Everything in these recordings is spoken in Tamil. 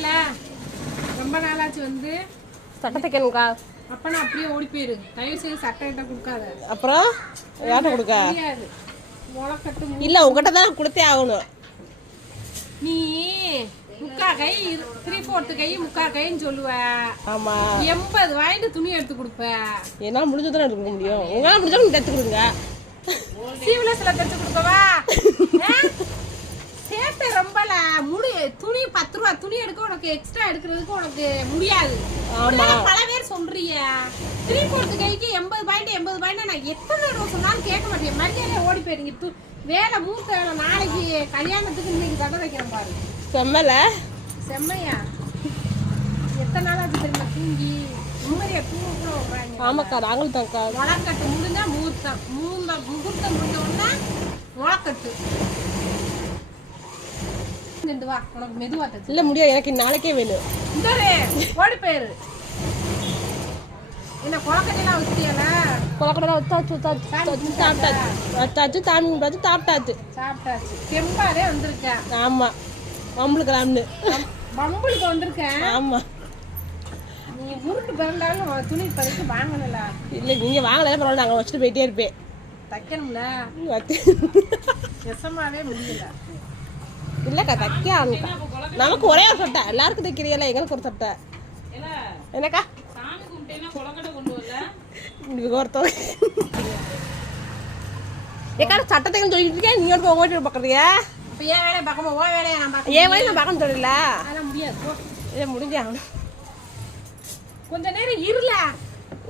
வந்தல ரொம்ப நாளாச்சு வந்து சட்டை தைக்கணும்க்கா. அப்ப நான் அப்படியே ஓடி போயிரு. தயவு செய்து சட்டை கிட்ட கொடுக்காத. அப்புறம் யார்கிட்ட கொடுக்க முடியாது. முளக்கட்டு இல்ல உங்ககிட்ட தான் கொடுத்தே ஆகணும். நீ முக்கா கை 3/4 கை முக்கா கைன்னு சொல்லுவ. ஆமா 80 வாங்கிட்டு துணி எடுத்து கொடுப்ப. என்னால முடிஞ்சதானே எடுக்க முடியும். உங்களால முடிஞ்சா நீங்க தைச்சு கொடுங்க. சீவலஸ்ல தைச்சு கொடுக்கவா? சேட்டை ரொம்பல முடி துணி 10 ரூபா துணி எடுக்க உனக்கு எக்ஸ்ட்ரா எடுக்கிறதுக்கு உனக்கு முடியாது. பல பேர் சொல்றிய 3/4 கைக்கு 80 பாயிண்ட் நான் எத்தனை தடவை சொன்னாலும் கேட்க மாட்டேன். மரியாதையா ஓடி போயிருங்க. வேலை மூத்த வேலை. நாளைக்கு கல்யாணத்துக்கு இன்னைக்கு சட்டை வைக்கிறேன் பாரு. செம்மல செம்மையா எத்தனை நாள் ஆச்சு தெரியுமா தூங்கி உண்மையா தூங்க கூட வைப்பாங்க. ஆமாக்கா நாங்களும் தான்க்கா. முளக்கட்டு முடிஞ்சா முகூர்த்தம் முகூர்த்தம் முடிஞ்ச உடனே முளக்கட்டு வா. உனக்கு மெதுவா தச்சு இல்ல முடியாது. எனக்கு நாளைக்கே வேணும். இந்த ஓடி போயிரு. என்ன குளக்கட்டையெல்லாம் வச்சிட்டியல? குளக்கடை சாப்பிட்டாச்சு. சாப்பிட்டாச்சு. செம்பாரே வந்திருக்கேன். ஆமா வம்பளுக்கலாம்னு பம்புளுக்கு வந்திருக்கேன். ஆமா நீ உருட்டு பிறந்தாலும் துணி பறித்து வாங்கணும்ல. இல்ல நீங்க வாங்கல பரவாயில்ல. நாங்க வச்சுட்டு போயிட்டே இருப்பேன். தைக்கணும்ல. நெசமாவே முடியல. இல்லக்கா தைக்க நமக்கு ஒரே ஒரு சட்டை. எல்லாருக்கும் தைக்கிறீங்களா? எங்களுக்கு ஒரு சட்டை. என்னக்கா ஒருத்தவங்க ஏக்கா சட்டை தைக்கணும்னு சொல்லிட்டு இருக்கேன். நீங்க போய் ஓட்டிட்டு பாக்குறீங்க. இப்ப ஏன் வேலையை பார்க்கமா ஓ வேலையை நான் பார்க்க ஏன் வேலையை நான் பார்க்கணும் தெரியல. அதெல்லாம் முடியாது. இதை முடிஞ்சா கொஞ்ச நேரம் இருல.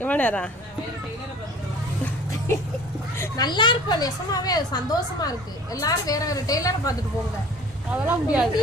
எவ்வளவு நேரம்? நல்லா இருக்கும். நெசமாவே சந்தோஷமா இருக்கு. எல்லாரும் வேற வேற டெய்லரை பார்த்துட்டு போங்க. அதெல்லாம் முடியாது.